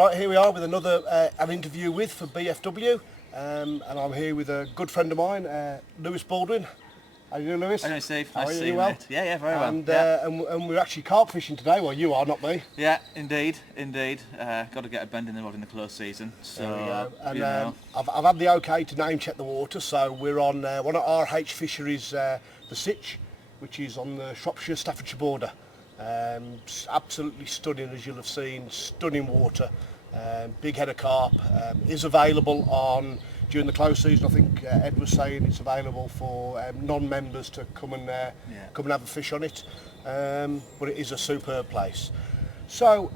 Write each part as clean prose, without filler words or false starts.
Right, here we are with another an interview for BFW, and I'm here with a good friend of mine, Lewis Baldwin. How are you doing, Lewis? How are you, Steve? How Nice are to you? see you, Well? mate. Yeah, very and, well. And we're actually carp fishing today. Well, you are, not me. Yeah, indeed. Got to get a bend in the rod in the close season. So, There we go. And you know. I've had the okay to name check the water, so we're on one of RH fisheries, the Sitch, which is on the Shropshire-Staffordshire border. Absolutely stunning, as you'll have seen. Stunning water. Big head of carp. Is available during the close season. I think Ed was saying it's available for non-members to come and have a fish on it. But it is a superb place. So,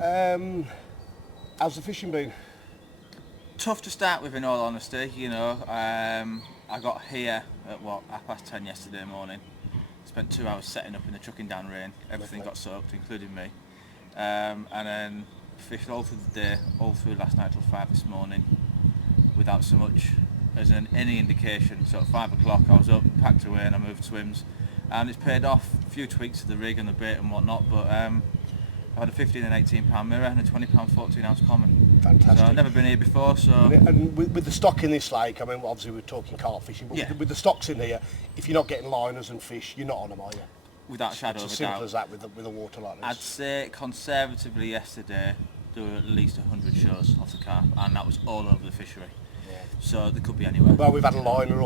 how's the fishing been? Tough to start with, in all honesty. You know, I got here at 10:30 yesterday morning. Spent 2 hours setting up in the trucking down rain. Everything got soaked, including me. And then fished all through the day, all through last night till 5 this morning, without so much as any indication. So at 5 o'clock I was up, packed away, and I moved swims, and it's paid off. A few tweaks to the rig and the bait and whatnot, but I had a 15 and 18 pound mirror and a 20 pound 14 ounce common. Fantastic. So I've never been here before. So and with the stock in this lake, I mean, obviously we're talking carp fishing, but with the stocks in here, if you're not getting liners and fish, you're not on them, are you? Without a shadow of a doubt. It's as simple as that with a water like this. I'd say conservatively yesterday there were at least 100 shows off the carp, and that was all over the fishery. Yeah. So they could be anywhere. Well, we've had a liner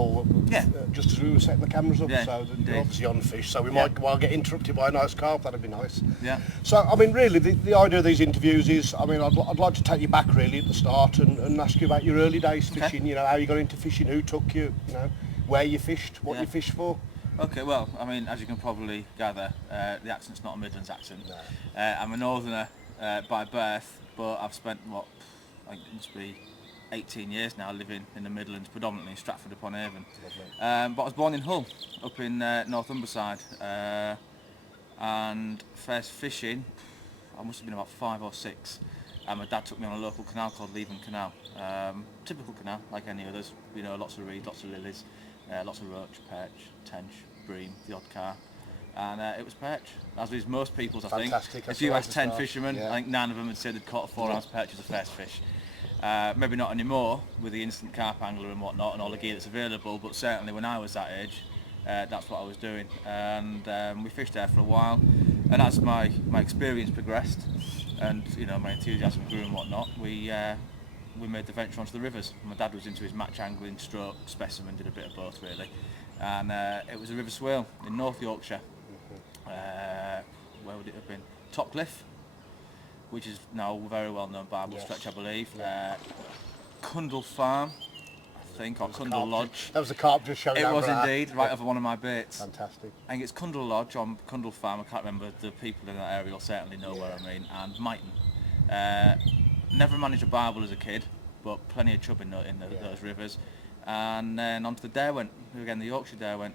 just as we were setting the cameras up, yeah, so they're obviously on fish. So we might get interrupted by a nice carp. That'd be nice. Yeah. So I mean, really, the idea of these interviews is, I mean, I'd like to take you back really at the start and ask you about your early days fishing. You know, how you got into fishing, who took you, you know, where you fished, what you fished for. Okay, well, I mean, as you can probably gather, the accent's not a Midlands accent. No. I'm a northerner by birth, but I've spent, I think it must be 18 years now living in the Midlands, predominantly in Stratford-upon-Avon. But I was born in Hull, up in North Humberside, and first fishing, I must have been about 5 or 6, and my dad took me on a local canal called Leven Canal. Typical canal, like any others, you know, lots of reed, lots of lilies, lots of roach, perch, tench, bream, the odd carp, and it was perch, as with most people's, I think. Fantastic. If you asked 10 fishermen, I think 9 of them had said they'd caught a 4 ounce perch as the first fish. Maybe not anymore with the instant carp angler and whatnot and all the gear that's available, but certainly when I was that age, that's what I was doing, and we fished there for a while, and as my experience progressed and, you know, my enthusiasm grew and whatnot, we made the venture onto the rivers. My dad was into his match angling, stroke, specimen, did a bit of both really, and it was a river swale in North Yorkshire. Where would it have been? Topcliffe, which is now a very well known barbel stretch, I believe. Cundle Farm, I think, or Cundle Lodge. That was the carp just showing It over was there. indeed, right over one of my baits. Fantastic. I think it's Cundle Lodge on Cundle Farm, I can't remember, the people in that area will certainly know where I mean, and Mighton. Never managed a barbel as a kid, but plenty of chub in those rivers. And then onto the Derwent, again the Yorkshire Derwent,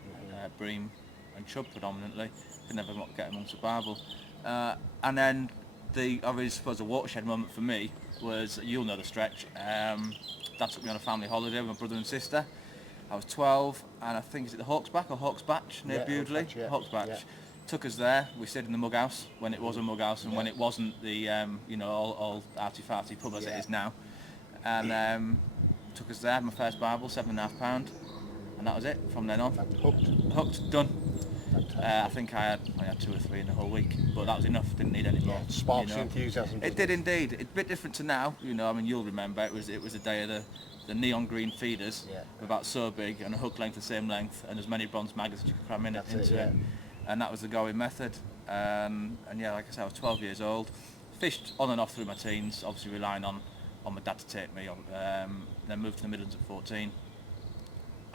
bream and chub predominantly, could never get amongst a barbel. And then I suppose the watershed moment for me was, you'll know the stretch, Dad took me on a family holiday with my brother and sister. I was 12, and I think, is it the Hawksback or Hawksbatch near Bewdley? Hawksbatch. Yeah. Took us there. We stayed in the mug house when it was a mug house, and when it wasn't the all arty-farty pub as it is now. And took us there, my first barbel, 7.5 pound, and that was it. From then on, hooked, done. I think I had 2 or 3 in the whole week, but that was enough. Didn't need any more. Sparks enthusiasm. It did indeed. It's a bit different to now. You know, I mean, you'll remember it was the day of the neon green feeders, about so big, and a hook length the same length, and as many bronze maggots as you could cram into it. And that was the going method. And yeah, like I said, I was 12 years old. Fished on and off through my teens, obviously relying on my dad to take me. Then moved to the Midlands at 14.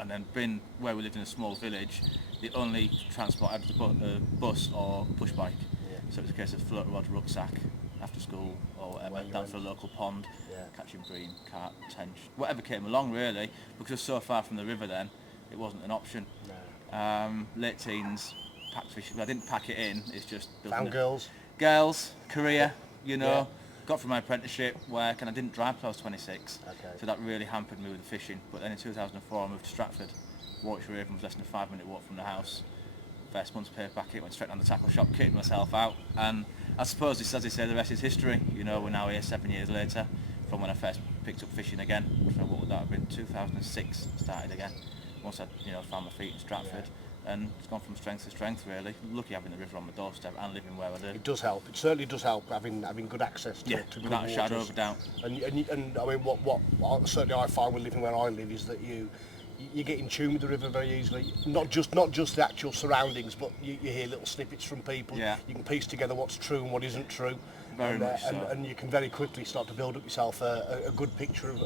And then been where we lived in a small village, the only transport I had was a bus or push bike. So it was a case of float rod, rucksack, after school, or whatever, down to a local pond, catching bream, carp, tench, whatever came along really, because it was so far from the river then, it wasn't an option. Late teens, packed fishing. I didn't pack it in, it's just... Found girls? Girls, career, you know. Got through my apprenticeship, work, and I didn't drive till I was 26, so that really hampered me with the fishing. But then in 2004 I moved to Stratford. Warwickshire Avon was less than a 5-minute walk from the house. First month's pay packet, went straight down the tackle shop, kitted myself out, and I suppose, as they say, the rest is history. You know, we're now here 7 years later, from when I first picked up fishing again. So what would that have been? 2006 started again. Once I found my feet in Stratford. And it's gone from strength to strength, really. Lucky having the river on my doorstep and living where I do. It does help. It certainly does help having good access to good without a shadow of a doubt. And I mean, what certainly I find with living where I live is that you get in tune with the river very easily. Not just the actual surroundings, but you hear little snippets from people. Yeah. You can piece together what's true and what isn't true. Very much so. And you can very quickly start to build up yourself a good picture of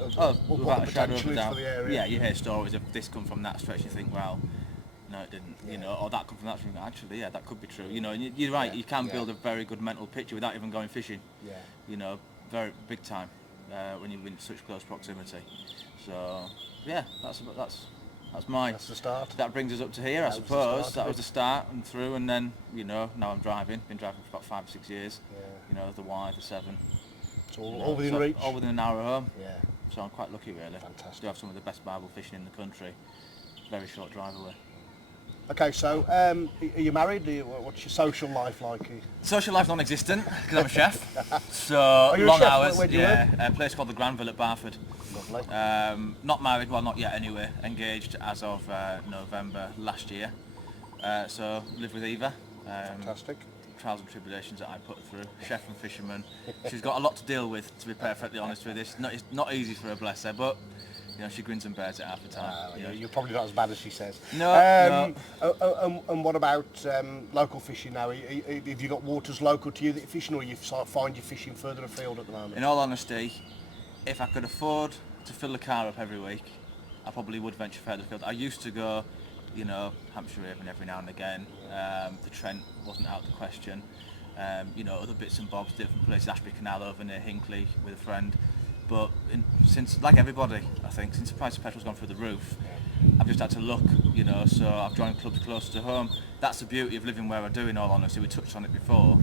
what without the a shadow potential of a is doubt. for the area. Yeah, you hear stories of this come from that stretch. You think, well, no, it didn't. Or that come from that stretch. Actually, yeah, that could be true. And you're right. You can build a very good mental picture without even going fishing. Yeah. Very big time when you're in such close proximity. So yeah, that's the start. That brings us up to here, I suppose. That was the start and through, and then now I'm driving. Been driving for about 5 or 6 years. Yeah. The Y, the 7. It's all within reach. All within an hour at home. Yeah. So I'm quite lucky, really. Fantastic. To have some of the best barbel fishing in the country. Very short drive away. Okay, so are you married? What's your social life like? Social life non-existent because I'm a chef. So you a long chef? hours. Where do you live? A place called the Granville at Barford. Lovely. Not married, well, not yet anyway. Engaged as of November last year. So live with Eva. Fantastic. Trials and tribulations that I put her through. Chef and fisherman. She's got a lot to deal with, to be perfectly honest with you. It's not easy for her, bless her, but she grins and bears it half the time. You're probably not as bad as she says. No. And what about local fishing now? Have you got waters local to you that you're fishing, or you find you're fishing further afield at the moment? In all honesty, if I could afford to fill the car up every week, I probably would venture further afield. I used to go, Hampshire Haven every now and again. The Trent wasn't out of the question. Other bits and bobs, different places, Ashby Canal over near Hinckley with a friend. But since, like everybody, I think, since the price of petrol's gone through the roof, I've just had to look, so I've joined clubs closer to home. That's the beauty of living where I do, in all honesty. We touched on it before.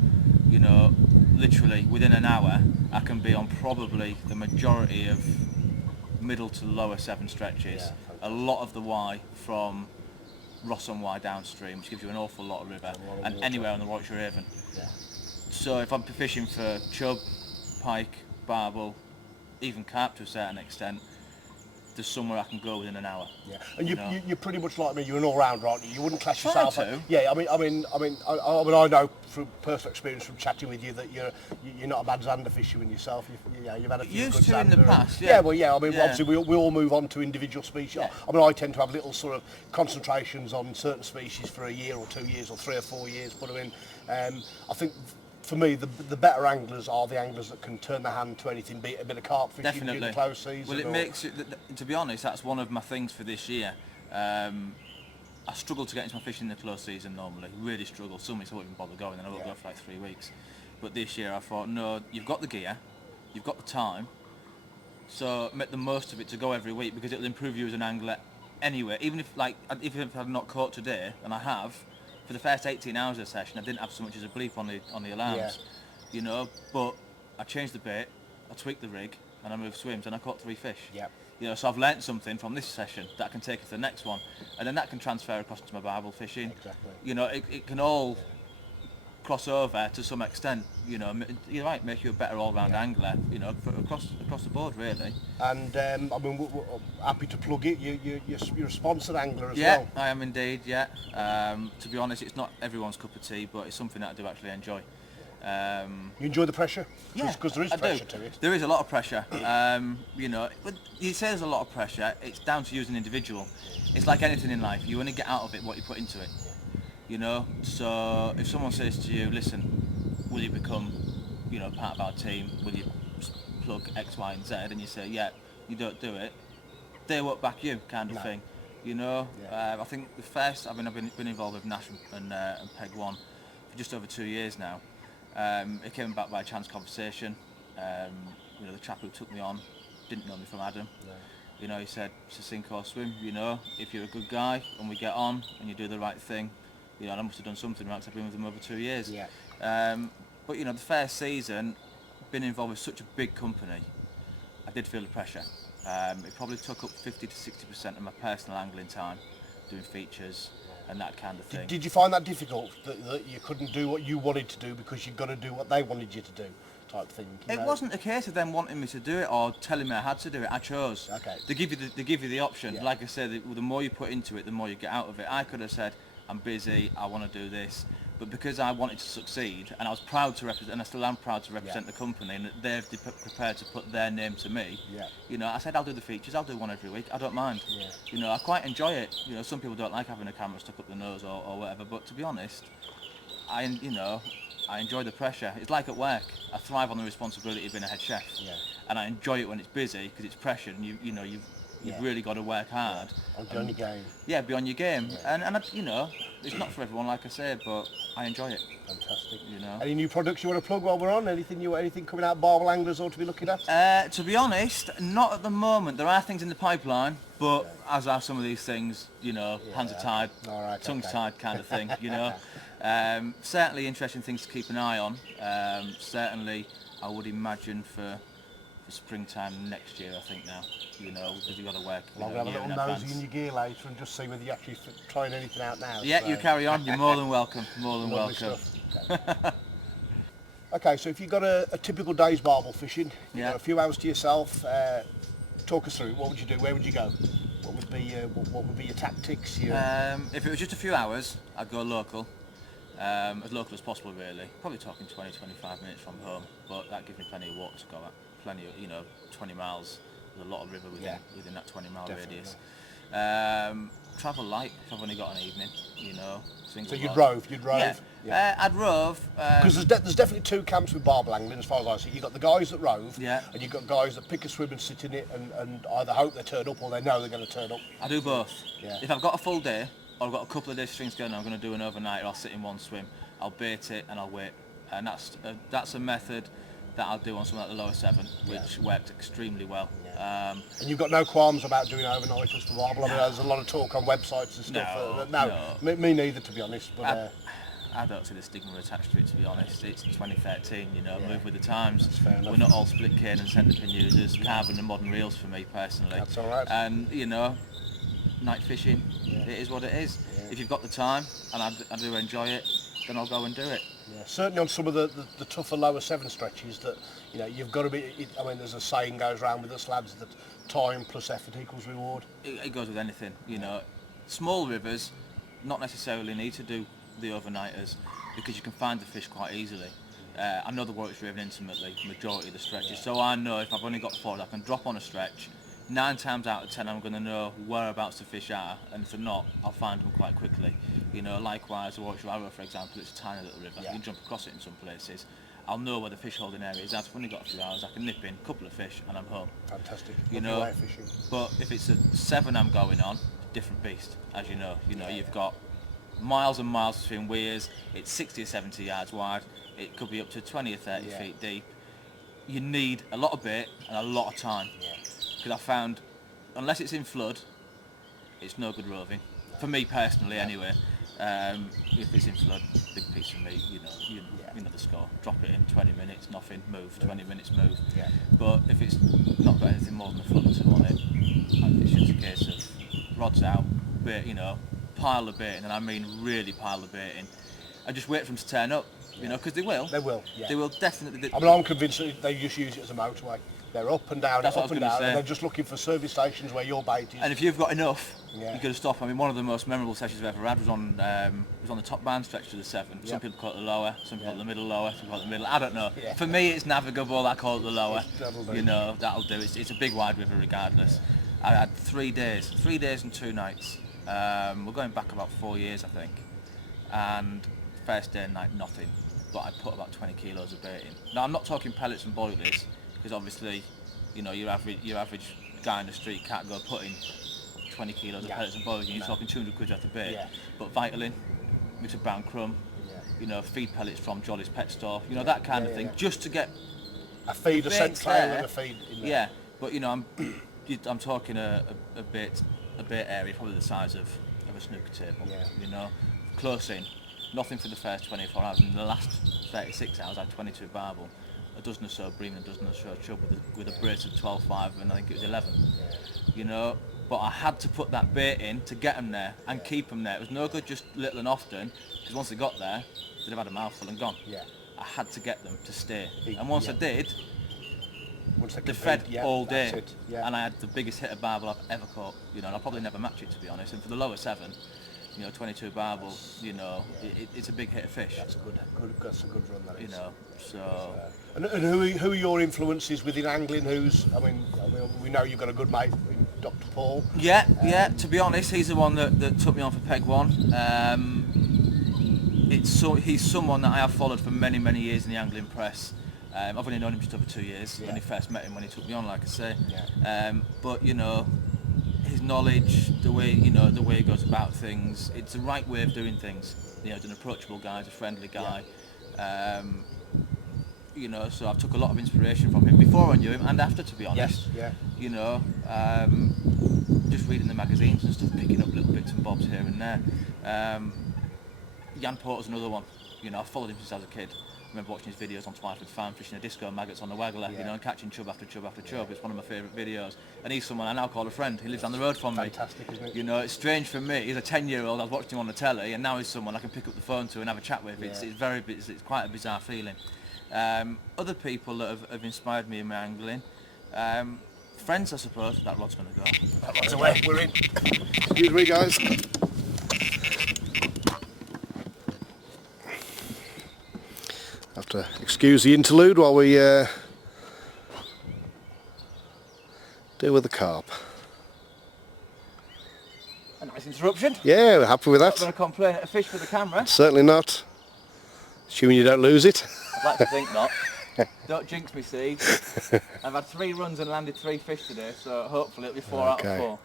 Literally within an hour, I can be on probably the majority of middle to lower 7 stretches. Yeah, a lot of the Y from Ross on Y downstream, which gives you an awful lot of river, and anywhere on the Warwickshire Haven. Yeah. So if I'm fishing for chub, pike, barbel, even carp to a certain extent, there's somewhere I can go within an hour. Yeah, and you're pretty much like me. You're an all-rounder, aren't you? You wouldn't class yourself. To. Yeah, I mean, I know from personal experience from chatting with you that you're not a bad zander fisherman yourself. You've had a few Used good to zander in the past. Yeah, well, yeah. I mean, obviously we all move on to individual species. Yeah. I mean, I tend to have little sort of concentrations on certain species for a year or 2 years or 3 or 4 years. But I mean, I think. For me, the better anglers are the anglers that can turn their hand to anything, be it a bit of carp fishing, Definitely. in the close season. Well, it makes it, to be honest, that's one of my things for this year. I struggle to get into my fishing in the close season normally, really struggle. Some weeks I won't even bother going and I won't go for like 3 weeks. But this year I thought, no, you've got the gear, you've got the time, so make the most of it to go every week, because it'll improve you as an angler anyway. Even if I've not caught today, and I have, for the first 18 hours of the session, I didn't have so much as a bleep on the alarms, but I changed the bait, I tweaked the rig, and I moved swims, and I caught 3 fish. Yeah. So I've learnt something from this session that I can take to the next one, and then that can transfer across to my barbel fishing. Exactly. It can all cross over to some extent. You're right, make you a better all-round angler. Across the board, really. And I mean, we're happy to plug it. You're a sponsored angler as well. Yeah, I am indeed. Yeah. To be honest, it's not everyone's cup of tea, but it's something that I do actually enjoy. You enjoy the pressure? Yeah, because there is pressure to it. There is a lot of pressure. But you say there's a lot of pressure. It's down to you as an individual. It's like anything in life. You only get out of it what you put into it. So if someone says to you, listen, will you become, part of our team? Will you plug X, Y, and Z? And you say, yeah, you don't do it. They won't back you, kind of thing. I think the first, I've been involved with Nash and Peg One for just over 2 years now. It came back by a chance conversation. The chap who took me on didn't know me from Adam. He said, it's a sink or swim. If you're a good guy and we get on and you do the right thing, and I must have done something right, 'cause I've been with them over 2 years. Yeah. But the first season, being involved with such a big company, I did feel the pressure. It probably took up 50 to 60% of my personal angling time, doing features and that kind of thing. Did you find that difficult, that you couldn't do what you wanted to do because you've got to do what they wanted you to do? type thing. It wasn't a case of them wanting me to do it or telling me I had to do it. I chose. Okay. They give you the option. Yeah. Like I said, the more you put into it, the more you get out of it. I could have said, I'm busy, I want to do this. But because I wanted to succeed, and I was proud to represent, and I still am proud to represent the company, and that they've prepared to put their name to me, I said, I'll do the features, I'll do one every week, I don't mind. I quite enjoy it. Some people don't like having a camera stuck up the nose or whatever, but to be honest, I enjoy the pressure. It's like at work. I thrive on the responsibility of being a head chef, and I enjoy it when it's busy because it's pressure, and you've really got to work hard. Be on your game. Yeah, be on your game. And it's not for everyone, like I said, but I enjoy it. Fantastic. Any new products you want to plug while we're on? Anything coming out of Barbel Anglers or to be looking at? To be honest, not at the moment. There are things in the pipeline, but as are some of these things, hands are tied, tongues tied kind of thing, Certainly interesting things to keep an eye on. Certainly, I would imagine for springtime next year, I think now, because you've got to work. I'll have a little nosy in your gear later and just see whether you're actually trying anything out now. Yeah, you carry on. You're more than welcome. More than welcome. Okay, so if you've got a typical day's barbel fishing, you've got a few hours to yourself. Talk us through. What would you do? Where would you go? What would be your tactics? If it was just a few hours, I'd go local. As local as possible, really. Probably talking 20-25 minutes from home, but that gives me plenty of water to go at. Plenty of, 20 miles. There's a lot of river within that 20-mile radius. Travel light if I've only got an evening, So you'd rove? Yeah. I'd rove. Because there's definitely two camps with barbel angling as far as I see. You've got the guys that rove, and you've got guys that pick a swim and sit in it and either hope they turn up or they know they're going to turn up. I do both. Yeah. If I've got a full day, or I've got a couple of days strings going, I'm going to do an overnight, or I'll sit in one swim, I'll bait it and I'll wait. And that's a method that I'll do on something like the lower 7, which worked extremely well. And you've got no qualms about doing overnighters for barbel? I mean, there's a lot of talk on websites and stuff. No. Me neither, to be honest. But I don't see the stigma attached to it, to be honest. It's 2013, move with the times. We're not all split cane and centre pin users. Carbon and modern reels for me personally. That's all right. And night fishing, it is what it is. If you've got the time, and I do enjoy it, then I'll go and do it. Yeah, certainly on some of the tougher lower 7 stretches that you've got to be. I mean, there's a saying goes around with us lads that time plus effort equals reward. It goes with anything, Small rivers not necessarily need to do the overnighters because you can find the fish quite easily. I know the water's driven intimately, majority of the stretches, so I know if I've only got 4, I can drop on a stretch. 9 times out of 10 I'm going to know whereabouts the fish are, and if they're not, I'll find them quite quickly. Likewise, the Warwickshire Arrow, for example, it's a tiny little river. You can jump across it in some places. I'll know where the fish holding area is. I've only got a few hours, I can nip in a couple of fish and I'm home. Fantastic. Fishing. But if it's a 7 I'm going on, different beast, as you know. You've got miles and miles between weirs, it's 60 or 70 yards wide, it could be up to 20 or 30 feet deep. You need a lot of bait and a lot of time. Because I found, unless it's in flood, it's no good roving. For me personally, anyway. If it's in flood, big piece of meat, you know the score. Drop it in 20 minutes, nothing, move. 20 minutes, move. But if it's not got anything more than a flood or 2 on it, it's just a case of rods out, bait, pile the bait in, and I mean really pile the bait in, and just wait for them to turn up. Because they will. They will. They will definitely. I'm convinced that they just use it as a motorway. They're up and down, and they're just looking for service stations where your bait is. And if you've got enough, you're going to stop. I mean, one of the most memorable sessions I've ever had was on the top band stretch to the 7. Some people call it the lower, some people call it the middle lower, some call it the middle. I don't know. For me, it's navigable. I call it the lower. That'll do. It's a big wide river regardless. I had 3 days and 2 nights. We're going back about 4 years, I think. And first day and night, nothing. But I put about 20 kilos of bait in. Now, I'm not talking pellets and boilies, because obviously, your average guy in the street can't go putting 20 kilos of pellets and boilies in. You're talking 200 quid worth of bait. But Vitalin, mix of brown crumb, feed pellets from Jolly's pet store, that kind of thing, just to get a feed, a scent trail and a feed in there. Yeah, but I'm talking a bait area probably the size of a snooker table. Close in. Nothing for the first 24 hours. In the last 36 hours, I had 22 barbel, a dozen or so bream and a dozen or so chub with a brace of 12.5 and I think it was 11. But I had to put that bait in to get them there and keep them there. It was no good just little and often, because once they got there, they'd have had a mouthful and gone. I had to get them to stay. And once I did, Once they fed all that's day, it, yeah. and I had the biggest hit of barbel I've ever caught. You know, and I'll probably never match it, to be honest. And for the lower 7, you know, 22 barbel, you know, it's a big hit of fish. That's good. That's a good run. That is. You know, so. And who are your influences within angling? I mean, we know you've got a good mate, in Dr. Paul. Yeah, yeah. To be honest, he's the one that took me on for Peg 1. He's someone that I have followed for many, many years in the angling press. I've only known him just over 2 years. When I first met him, when he took me on, like I say. Yeah. But you know, his knowledge, the way he goes about things, it's the right way of doing things. You know, he's an approachable guy, he's a friendly guy. Yeah. You know, so I took a lot of inspiration from him before I knew him and after, to be honest. Yes. Yeah. You know, just reading the magazines and stuff, picking up little bits and bobs here and there. Jan Porter's another one. You know, I followed him since I was a kid. I remember watching his videos on Twyford Farm, fishing a disco maggots on the waggler, you know, and catching chub after chub after chub. It's one of my favourite videos. And he's someone I now call a friend. He lives down the road from me. Fantastic, isn't it? You know, it's strange for me. He's a 10-year-old. I was watching him on the telly, and now he's someone I can pick up the phone to and have a chat with. It's quite a bizarre feeling. Other people that have inspired me in my angling. Friends, I suppose. That rod's going to go. That rod's away. We're in. Excuse me, guys. Have to excuse the interlude while we deal with the carp. A nice interruption. Yeah, we're happy with Not that. going to complain at a fish for the camera. Certainly not. Assuming you don't lose it. I'd like to think not. Don't jinx me, Steve. I've had 3 runs and landed 3 fish today, so hopefully it'll be 4 out of 4.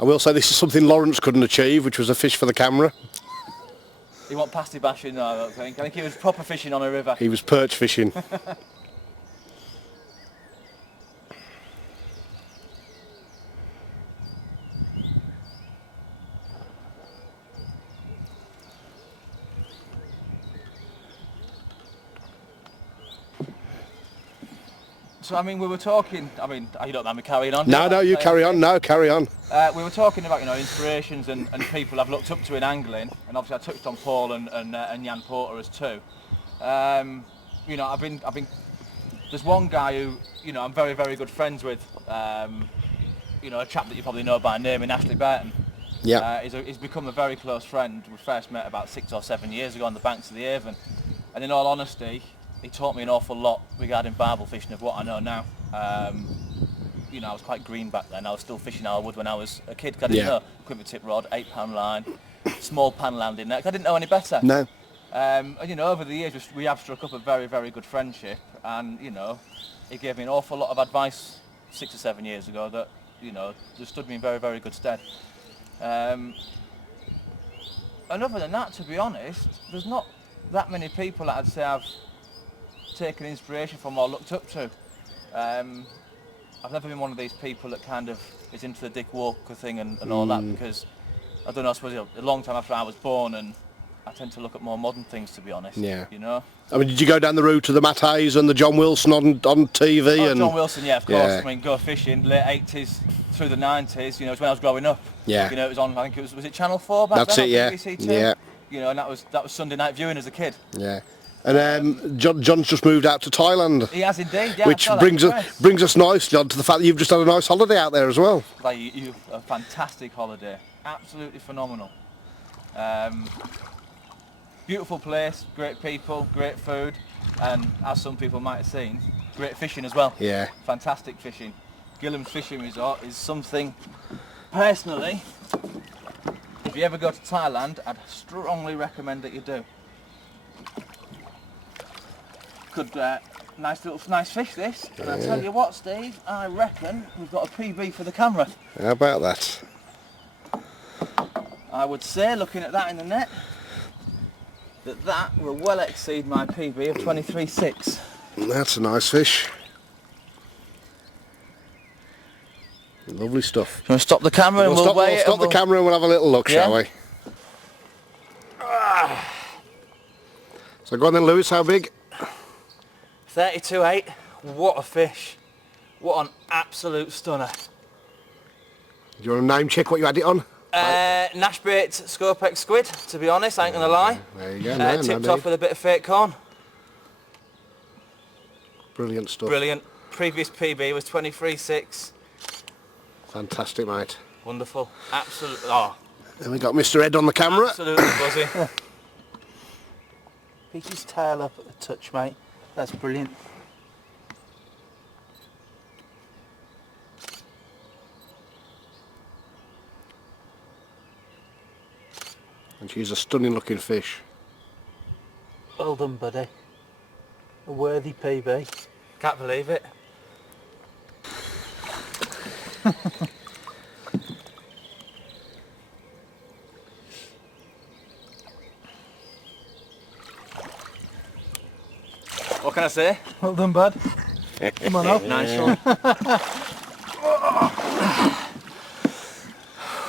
I will say this is something Lawrence couldn't achieve, which was a fish for the camera. He wasn't pasty bashing, no, I don't think. I think he was proper fishing on a river. He was perch fishing. So, I mean, we were talking, you don't mind me carrying on? No, you carry on. No, carry on. We were talking about, you know, inspirations and people I've looked up to in angling, and obviously I touched on Paul and Jan Porter as too. You know, I've been. There's one guy who, you know, I'm very, very good friends with. You know, a chap that you probably know by name, in Ashley Burton. Yeah. He's become a very close friend. We first met about 6 or 7 years ago on the banks of the Avon, and in all honesty, he taught me an awful lot regarding barbel fishing of what I know now. You know, I was quite green back then. I was still fishing how I would when I was a kid. 'Cause I didn't know. Quiver tip rod, 8-pound line, small pan landing net. 'Cause I didn't know any better. No. And you know, over the years we have struck up a very, very good friendship. And you know, he gave me an awful lot of advice 6 or 7 years ago that, you know, just stood me in very, very good stead. And other than that, to be honest, there's not that many people that I'd say I've taken inspiration from or looked up to. I've never been one of these people that kind of is into the Dick Walker thing and all that, because I don't know, I suppose a long time after I was born, and I tend to look at more modern things, to be honest. Yeah. You know? I mean, did you go down the route of the Matt Hayes and the John Wilson on TV? Oh, and John Wilson, yeah, of course. Yeah. I mean, go fishing, late 80s through the 90s, you know, it's when I was growing up. Yeah. You know, it was on, I think was it Channel 4 back That's then? it, yeah. BBC 2? Yeah. You know, and that was Sunday night viewing as a kid. Yeah. And John's just moved out to Thailand. He has indeed, yeah. Which brings us nicely on to the fact that you've just had a nice holiday out there as well. Like, you a fantastic holiday, absolutely phenomenal. Beautiful place, great people, great food, and as some people might have seen, great fishing as well. Yeah. Fantastic fishing. Gillam's Fishing Resort is something, personally, if you ever go to Thailand, I'd strongly recommend that you do. Good, nice fish this. And I tell you what, Steve, I reckon we've got a PB for the camera. How about that? I would say, looking at that in the net, that will well exceed my PB of 23.6. That's a nice fish. Lovely stuff. Can we stop the camera and we'll weigh it? Stop the camera and we'll have a little look, shall we? So go on then, Lewis, how big? 32.8. What a fish. What an absolute stunner. Do you want to name check what you had it on? Nash bait Scopex squid, to be honest, I ain't gonna lie. There you go. Tipped off with a bit of fake corn. Brilliant stuff. Brilliant. Previous PB was 23.6. Fantastic, mate. Wonderful. Absolutely. Oh, Then we got Mr. Ed on the camera. absolutely buzzy. Pick his tail up at the touch, mate. That's brilliant. And she's a stunning looking fish. Well done, buddy. A worthy PB. Can't believe it. What can I say? Well done, bud. Come on up. Nice one.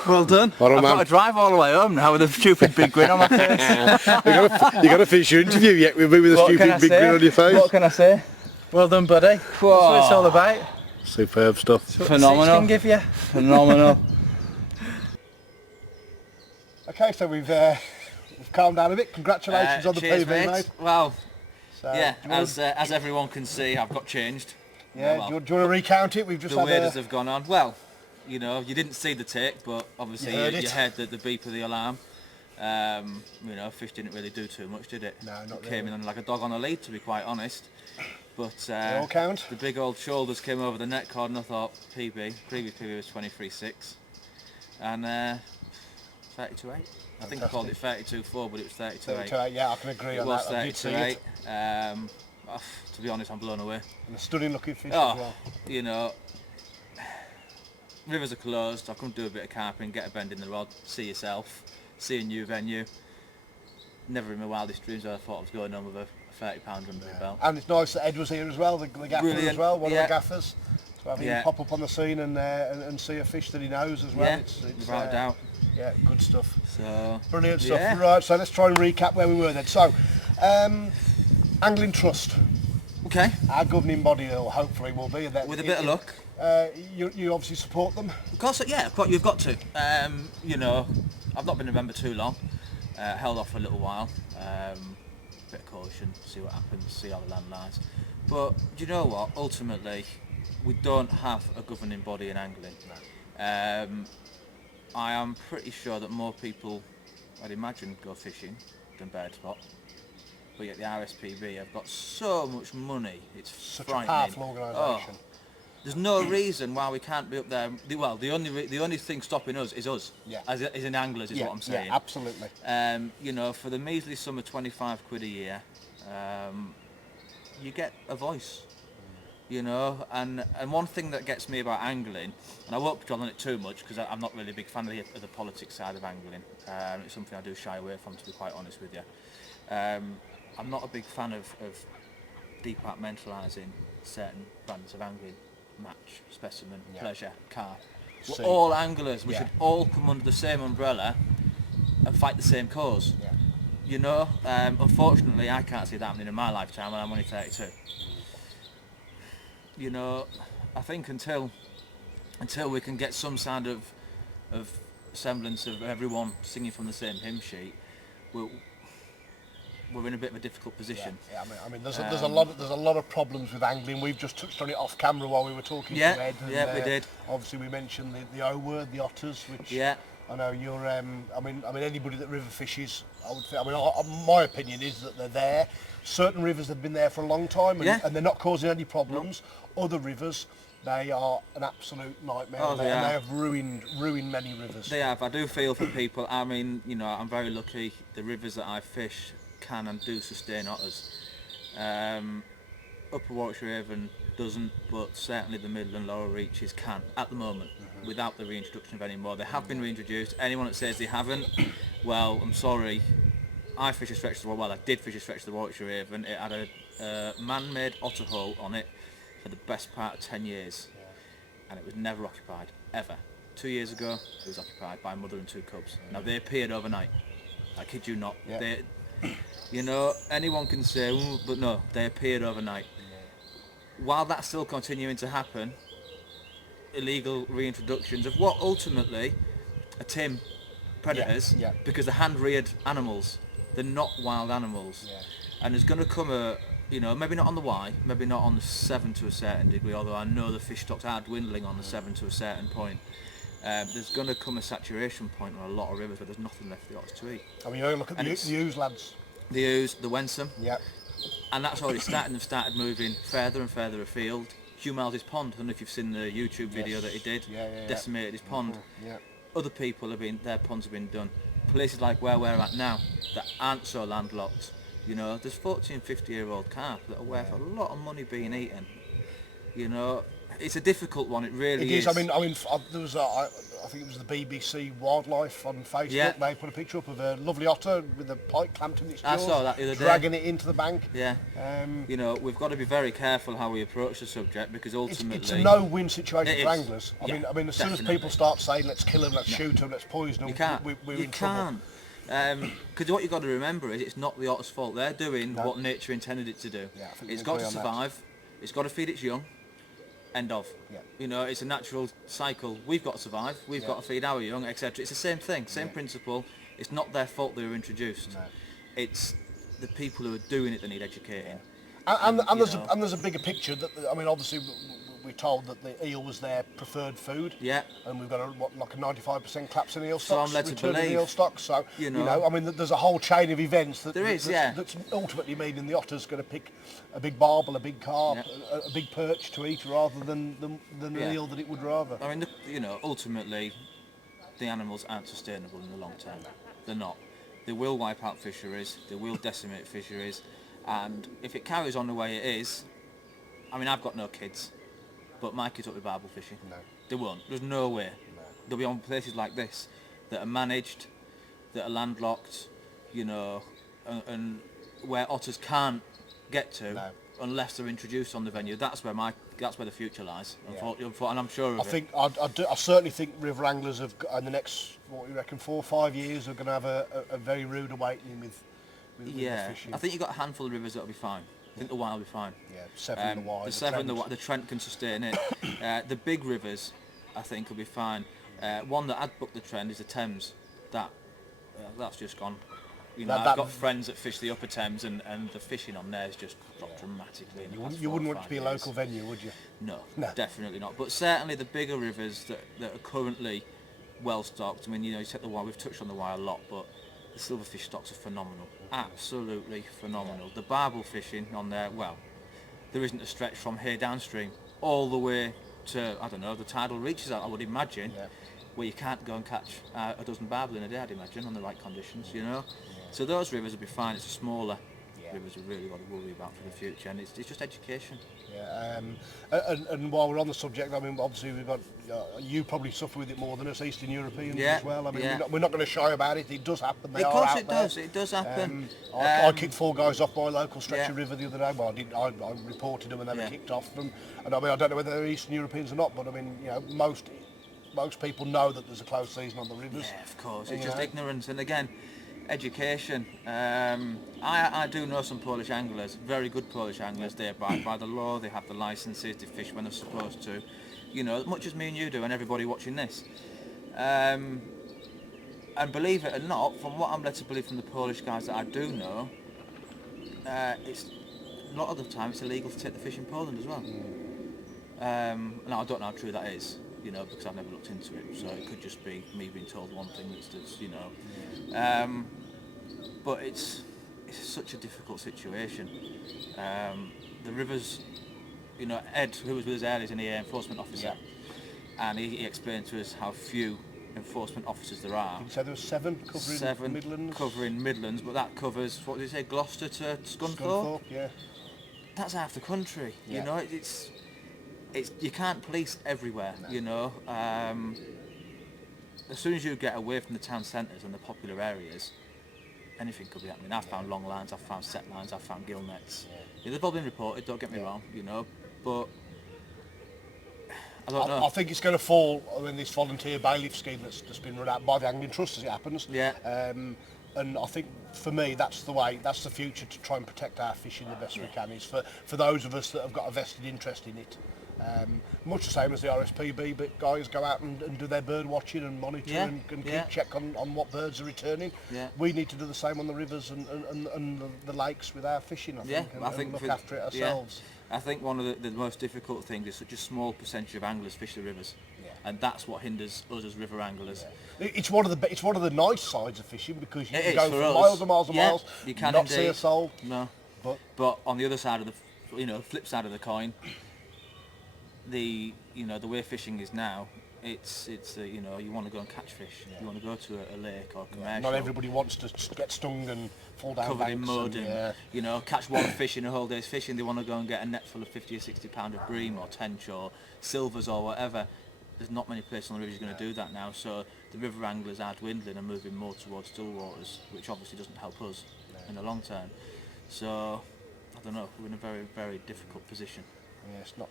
Well done. Well I've done, got to man. drive all the way home now with a stupid big grin on my face. You got to finish your interview yet with me with a What can I stupid big say? grin on your face. What can I say? Well done, buddy. That's what it's all about. Superb stuff. That's what Phenomenal. the six can give you. Phenomenal. Okay, so we've calmed down a bit. Congratulations on the Cheers, PB, mate. Well, So, yeah, do you wanna- as everyone can see, I've got changed. yeah. Well, Do you want to recount it? We've just the had waders have gone on. Well, you know, you didn't see the take, but obviously You heard you it. heard the beep of the alarm. You know, fish didn't really do too much, did it? No, not It came really. in like a dog on a lead, to be quite honest. But They all count. the big old shoulders came over the net cord, and I thought previous PB was 23.6, and 32.8. I think I called it 32.4, but it was 32.8. Yeah, I can agree It on was that. I did see 32.8. it. To be honest, I'm blown away. And a stunning looking fish as Oh, well. you know, rivers are closed. I couldn't do a bit of carping, get a bend in the rod, see yourself, see a new venue. Never in my wildest dreams I thought I was going on with a £30 under my belt. And it's nice that Ed was here as well, the gaffer as Brilliant, well, one yeah. of the gaffers. To have him Yeah. pop up on the scene and see a fish that he knows as well. Yeah, It's, without a doubt. Yeah, good stuff. So, Brilliant stuff. yeah. Right, so let's try and recap where we were then. So, Angling Trust, okay, our governing body, or hopefully will be. That with a bit of luck. You obviously support them. Of course, yeah, you've got to. You know, I've not been a member too long. Held off for a little while. Bit of caution, see what happens, see how the land lies. But do you know what? Ultimately, we don't have a governing body in angling. I am pretty sure that more people, I'd imagine, go fishing than bird spot. But yet the RSPB have got so much money, it's Such frightening. a powerful organisation. There's no reason why we can't be up there. Well, the only thing stopping us is us, Yeah. as in anglers, is Yeah, what I'm saying. yeah, absolutely. You know, for the measly sum of 25 quid a year, you get a voice. You know, and one thing that gets me about angling, and I won't dwell on it too much because I'm not really a big fan of the politics side of angling. It's something I do shy away from, to be quite honest with you. I'm not a big fan of departmentalising certain brands of angling. Match, specimen, Yeah. pleasure, carp. We're See. all anglers. We Yeah. should all come under the same umbrella and fight the same cause. Yeah. You know, unfortunately, I can't see that happening in my lifetime, and I'm only 32. You know, I think until we can get some sort of semblance of everyone singing from the same hymn sheet, we're in a bit of a difficult position. Yeah, I mean, there's a lot of problems with angling. We've just touched on it off camera while we were talking Yeah, to Ed. And, yeah, we did. Obviously, we mentioned the O word, the otters, which Yeah. I know you're. I mean, anybody that river fishes, I would. My opinion is that they're there. Certain rivers have been there for a long time, and, Yeah. and they're not causing any problems. Other rivers, they are an absolute nightmare, Oh, and they are. they have ruined many rivers. They have. I do feel for people. I mean, you know, I'm very lucky. The rivers that I fish can and do sustain otters. Upper Warwickshire Avon doesn't, but certainly the middle and lower reaches can at the moment, without the reintroduction of any more. They have been reintroduced. Anyone that says they haven't, well, I'm sorry. I fish a stretch of the well, I did fish a stretch of the Warwickshire Avon. It had a man-made otter hole on it for the best part of 10 years, and it was never occupied ever. 2 years ago, it was occupied by a mother and two cubs. Now they appeared overnight. I kid you not. Yeah. They, you know, anyone can say, "Ooh," but no, they appeared overnight. While that's still continuing to happen, illegal reintroductions of what ultimately are tame predators Yeah, yeah. because they're hand-reared animals. They're not wild animals. Yeah. And there's going to come a, maybe not on the Y, maybe not on the 7 to a certain degree, although I know the fish stocks are dwindling on the 7 to a certain point. There's going to come a saturation point on a lot of rivers where there's nothing left for the otters to eat. I mean, you look at the ewes, lads. The ewes, the wensum, Yeah. and that's already started. They've started moving further and further afield. Hugh Miles' pond, I don't know if you've seen the YouTube video that he did, decimated his pond. Yeah. Other people their ponds have been done. Places like where we're at now that aren't so landlocked, there's 14, 50-year-old carp that are worth a lot of money being eaten. It's a difficult one. It really is. I mean, there was I think it was the BBC Wildlife on Facebook. Yeah. They put a picture up of a lovely otter with a pike clamped in its jaws. I saw that the other day. Dragging it into the bank. Yeah. We've got to be very careful how we approach the subject because ultimately it's a no-win situation for is. anglers. Yeah, I mean, as soon as definitely. people start saying let's kill them, let's shoot them, let's poison them, You can't. we're You in trouble. can't. Because what you've got to remember is it's not the otter's fault. They're doing what nature intended it to do. Yeah, I think It's we got agree to on that. survive. It's got to feed its young. End of. Yeah. It's a natural cycle. We've got to survive. We've got to feed our young, etc. It's the same thing, same principle. It's not their fault they were introduced. No. It's the people who are doing it that need educating. And there's a bigger picture. That I mean, obviously, we're told that the eel was their preferred food. Yeah. And we've got like a 95% collapse in eel So stocks. I'm led to return in believe, eel stocks. So I mean, there's a whole chain of events that There is, that's ultimately meaning the otter's going to pick a big barbel, a big carp, a big perch to eat rather than an eel that it would rather. I mean, ultimately, the animals aren't sustainable in the long term. They're not. They will wipe out fisheries. They will decimate fisheries. And if it carries on the way it is, I mean, I've got no kids, but my kids won't be barbel fishing. No. They won't. There's no way. No. They'll be on places like this that are managed, that are landlocked, and where otters can't get to unless they're introduced on the venue. That's where the future lies. And I'm sure of it. I certainly think river anglers have got, in the next, what you reckon, 4 or 5 years, are going to have a very rude awakening with fishing. I think you've got a handful of rivers that'll be fine. I think the Wye will be fine. Yeah, Severn, the Wye, the Severn, the Trent can sustain it. The big rivers, I think, will be fine. One that I'd booked the trend is the Thames. That's just gone. I've got friends that fish the Upper Thames, and the fishing on there has just dropped dramatically. You wouldn't want it to be a local venue, would you? No, definitely not. But certainly the bigger rivers that are currently well stocked. I mean, you take the Wye. We've touched on the Wye a lot, but the silverfish stocks are phenomenal. Absolutely phenomenal. The barbel fishing on there, well, there isn't a stretch from here downstream all the way to, I don't know, the tidal reaches, I would imagine, where you can't go and catch a dozen barbel in a day, I'd imagine, on the right conditions, So those rivers will be fine. It's the smaller rivers we've really got to worry about for the future, and it's just education. Yeah, and while we're on the subject, I mean, obviously we've got, you probably suffer with it more than us Eastern Europeans as well. I mean, we're not going to shy about it. It does happen. They of are course out it there. does. It does happen. I kicked 4 guys off my local stretch of river the other day. Well, I reported them and they were kicked off them. And I mean, I don't know whether they're Eastern Europeans or not, but I mean, most people know that there's a closed season on the rivers. Yeah, of course. It's just ignorance, and again, education. I do know some Polish anglers, very good Polish anglers. They abide by the law, they have the licenses, they fish when they're supposed to, much as me and you do and everybody watching this. And believe it or not, from what I'm led to believe from the Polish guys that I do know, it's a lot of the time it's illegal to take the fish in Poland as well. Now I don't know how true that is, because I've never looked into it, so it could just be me being told one thing that's but it's such a difficult situation. The rivers, Ed, who was with us earlier, is an EA enforcement officer, and he explained to us how few enforcement officers there are. Did you say there were 7 covering Midlands? Covering Midlands, but that covers, what did you say, Gloucester to Scunthorpe? Yeah. That's half the country, it's you can't police everywhere, as soon as you get away from the town centres and the popular areas, anything could be happening. I've found long lines, I've found set lines, I've found gill nets. They've all been reported, don't get me wrong, but I don't know. I think it's going to fall in this volunteer bailiff scheme that's been run out by the Angling Trust as it happens. Yeah. And I think for me that's the future, to try and protect our fishing the best we can, is for those of us that have got a vested interest in it. Much the same as the RSPB, but guys go out and do their bird watching and monitor Yeah, and yeah. keep check on what birds are returning. Yeah. We need to do the same on the rivers and the lakes with our fishing, I think, I think look for- after it ourselves. I think one of the most difficult things is such a small percentage of anglers fish the rivers, and that's what hinders us as river anglers. It's one of the nice sides of fishing, because you It can is go for for us. miles and miles and Yeah, miles, you can not see indeed. a soul. No, But but on the other side of the, flip side of the coin, the way fishing is now, it's you want to go and catch fish. You want to go to a lake or a commercial. not everybody wants to get stung and fall down covered in banks mud and, and catch one fish in a whole day's fishing. They want to go and get a net full of 50 or 60 pound of bream or tench or silvers or whatever. There's not many places on the river who's going to do that now, so the river anglers are dwindling and moving more towards still waters, which obviously doesn't help us in the long term. So I don't know, we're in a very, very difficult position. yeah, it's not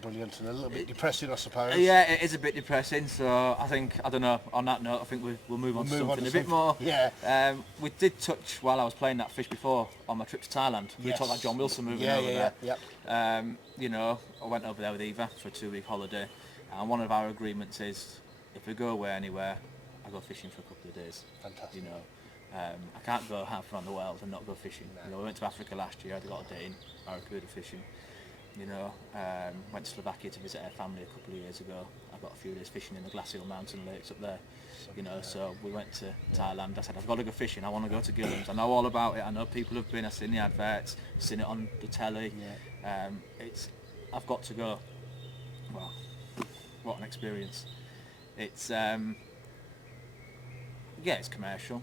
brilliant and a little bit depressing, I suppose. Yeah, it is a bit depressing. So I don't know. On that note, I think we'll move on to something a bit more. Yeah. We did touch while I was playing that fish before on my trip to Thailand. We Yes. talked about John Wilson moving Yeah, over yeah, there. yeah. I went over there with Eva for a 2-week holiday, and one of our agreements is if we go away anywhere, I go fishing for a couple of days. Fantastic. I can't go half around the world and not go fishing. We went to Africa last year. I got a day in barracuda fishing. Went to Slovakia to visit our family a couple of years ago. I got a few days fishing in the glacial mountain lakes up there. So we went to Thailand. I said, I've got to go fishing. I want to go to Gillam's. I know all about it. I know people have been. I've seen the adverts. Seen it on the telly. Yeah. I've got to go. Well, what an experience! It's it's commercial.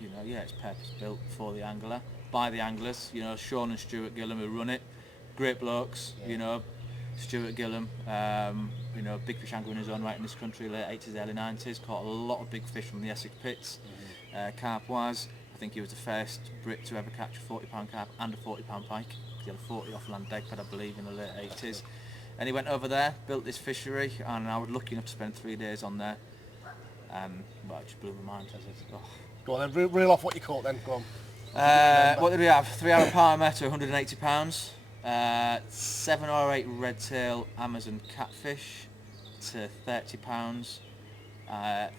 It's purpose built for the angler, by the anglers. Sean and Stuart Gillam who run it. Great blokes, Stuart Gillam, big fish angler in his own right in this country, late 80s, early 90s, caught a lot of big fish from the Essex pits. Carp was, I think he was the first Brit to ever catch a £40 carp and a £40 pike. He had a 40 offland deck, but I believe in the late 80s. And he went over there, built this fishery, and I was lucky enough to spend 3 days on there. It just blew my mind. Oh. Go on then, reel off what you caught then, go on. What did we have? 3 hour Parma to £180. 7 or 8 red tail Amazon catfish to £30.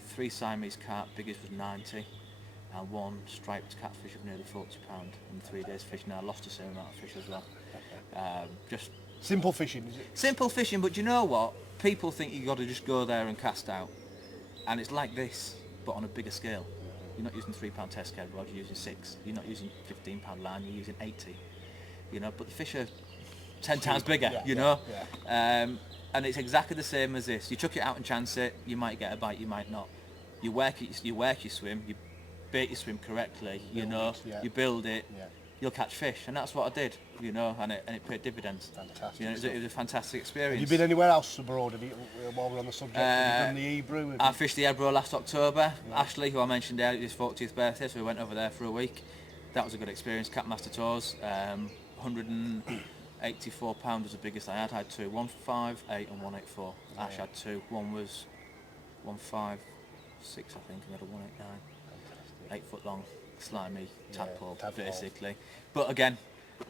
3 Siamese carp, biggest was 90, and 1 striped catfish of nearly £40 in 3 days fishing. I lost the same amount of fish as well. Just Simple fishing, is it? simple fishing, but you know what? People think you got to just go there and cast out, and it's like this, but on a bigger scale. You're not using £3 test cable rod, you're using 6. You're not using £15 line, you're using 80. But the fish are 10 times bigger, and it's exactly the same as this. You chuck it out and chance it, you might get a bite, you might not. You work your swim, you bait your swim correctly, you build it, you'll catch fish, and that's what I did, and it paid dividends. Fantastic. It was a fantastic experience. Have you been anywhere else abroad, while we're on the subject? Have you done the Hebrew? I fished the Ebro last October. Ashley, who I mentioned earlier, his 40th birthday, so we went over there for a week. That was a good experience. Capmaster tours. 184 pound was the biggest I had. I had 2, 158 and 184. Ash had 2. One was 156, I think, and the other 189. 8 foot long, slimy tadpole, basically. But again,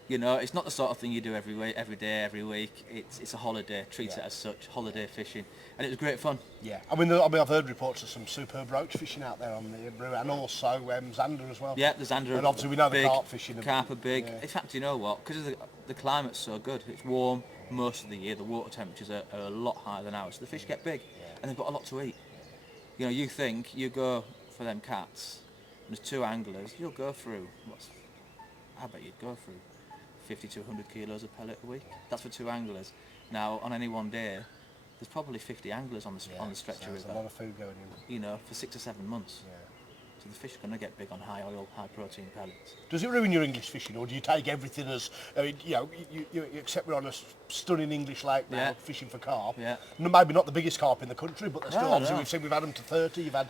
it's not the sort of thing you do every day, every week. It's a holiday. Treat it as such. Holiday fishing, and it was great fun. Yeah, I mean, I've heard reports of some superb roach fishing out there on the Hebrew, and also Zander as well. Yeah, the Zander. And obviously we know big, the carp fishing. Carp are big. Yeah. In fact, you know what? Because the climate's so good, it's warm most of the year. The water temperatures are a lot higher than ours, so the fish get big, and they've got a lot to eat. You think you go for them cats. There's 2 anglers. You'll go through. I bet you'd go through 50 to 100 kilos of pellet a week. That's for 2 anglers. Now, on any one day, there's probably 50 anglers on the stretch of There's river. a lot of food going in. For 6 or 7 months. Yeah. So the fish are going to get big on high oil, high protein pellets. Does it ruin your English fishing, or do you take everything as, you accept we're on a stunning English lake now, fishing for carp? Yeah. No, maybe not the biggest carp in the country, but they're still, No, obviously, no. we've said we've had them to 30, you've had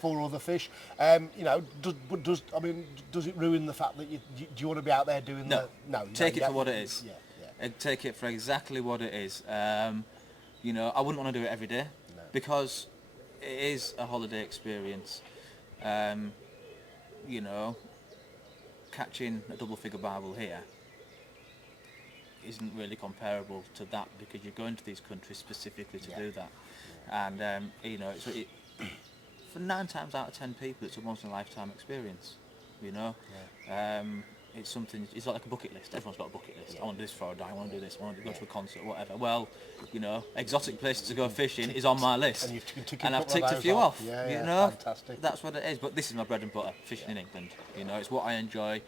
4 other fish. Does it ruin the fact that do you want to be out there doing No. No. Take it for what it is. Yeah. And take it for exactly what it is. I wouldn't want to do it every day because it is a holiday experience. Catching a double figure barbel here, isn't really comparable to that, because you're going to these countries specifically to do that. And you know, for 9 times out of 10 people, it's a once in a lifetime experience. You know, it's something. It's like a bucket list. Everyone's got a bucket list. I want to do this for a day. I want to do this. I want to go to a concert, whatever. Well, you know, exotic places to go fishing is on my list, and I've ticked a few off. You know, fantastic. that's what it is. But this is my bread and butter, fishing in England. You know, it's what I enjoy.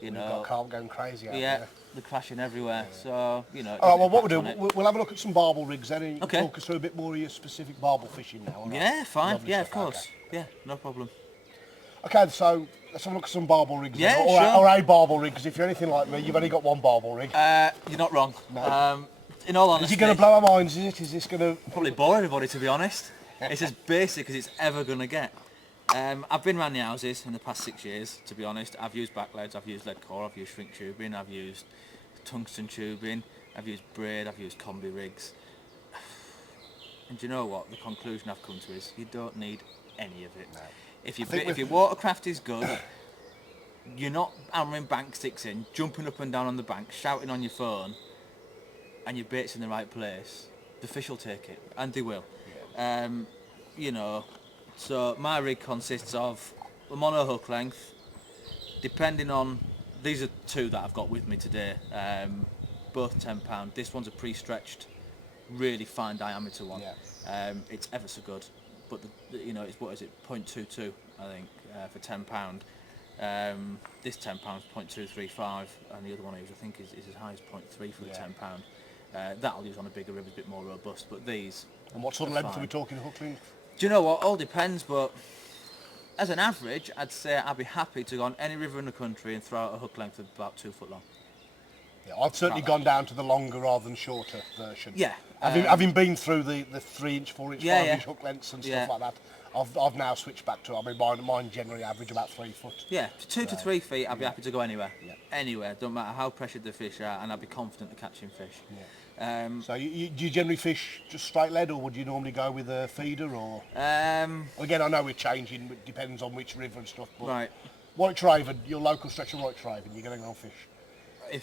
You know, We've got Carp going crazy out there. they're crashing everywhere. So you know. All right, well, what we'll do, we'll have a look at some barbel rigs then, and you Okay. can talk us through a bit more of your specific barbel fishing now. All right? Yeah, fine. Lovely Yeah, of stuff, course. Yeah, no problem. Okay, so let's have a look at some barbel rigs. Yeah, then. sure. Or a barbel rig, because if you're anything like me, you've only got one barbel rig. You're not wrong. No. In all honesty, Is it going to blow our minds? Is this going to? probably bore everybody, to be honest. It's as basic as it's ever going to get. I've been around the houses in the past 6 years, to be honest. I've used back leads, I've used lead core, I've used shrink tubing, I've used tungsten tubing, I've used braid, I've used combi rigs. And do you know what? The conclusion I've come to is you don't need any of it. No. If your watercraft is good, you're not hammering bank sticks in, jumping up and down on the bank, shouting on your phone, and your bait's in the right place, the fish will take it, and they will. You know, so my rig consists of a mono hook length, depending on, these are 2 that I've got with me today, both £10. This one's a pre-stretched, really fine diameter one. It's ever so good, but you know, it's, what is it, 0.22 I think, for £10. This £10 0.235, and the other one I think is as high as 0.3 for the £10. That I'll use on a bigger river, a bit more robust, but these. And what sort of length are we talking hook length? Do you know what? All depends, but as an average, I'd say I'd be happy to go on any river in the country and throw out a hook length of about 2 foot long. Yeah, I've certainly gone down to the longer rather than shorter version. Yeah. Having been through the 3-inch, 4-inch, 5-inch hook lengths and stuff like that, I've now switched back to, I mean, mine generally average about 3 foot. Yeah, 2 to 3 feet, I'd be happy to go anywhere. Anywhere, don't matter how pressured the fish are, and I'd be confident of catching fish. So do you generally fish just straight lead, or would you normally go with a feeder, or? Again, I know we're changing, it depends on which river and stuff, but right. Whitetraven, your local stretch of Whitetraven, you're going to go and fish?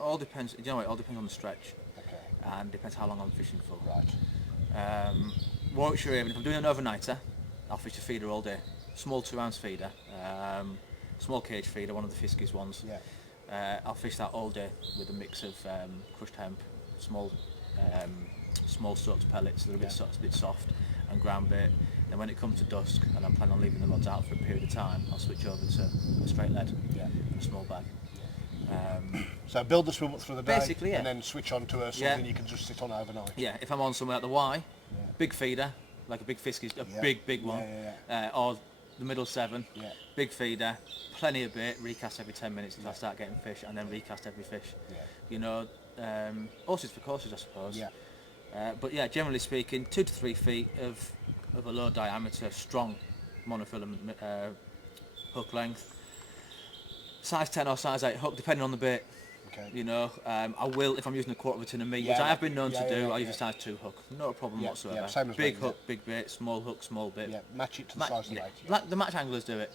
All depends, you know what, it all depends on the stretch. Okay. And depends how long I'm fishing for. Right. Warwickshire Haven, if I'm doing an overnighter, I'll fish a feeder all day. Small 2-ounce feeder, small cage feeder, one of the Fiskies ones. I'll fish that all day with a mix of crushed hemp, small soaked pellets that are a bit soft, and ground bait. Then when it comes to dusk and I'm planning on leaving the rods out for a period of time, I'll switch over to a straight lead, a small bag. So build the swim up through the day, Basically, and then switch on to something you can just sit on overnight. Yeah, if I'm on somewhere at the Y, big feeder, like a big Fiskies, a big one, or the middle 7, big feeder, plenty of bait, recast every 10 minutes until I start getting fish, and then recast every fish. You know, horses for courses, I suppose. But yeah, generally speaking, 2 to 3 feet of a low diameter, strong monofilament hook length. Size 10 or size 8 hook, depending on the bait. You know, I will, if I'm using a quarter of a tin of meat, which I have been known to do, I'll use a size 2 hook. Not a problem whatsoever. Same as big me, hook, big bait, small hook, small bait. Match it to the size of the bait. Like the match anglers do it.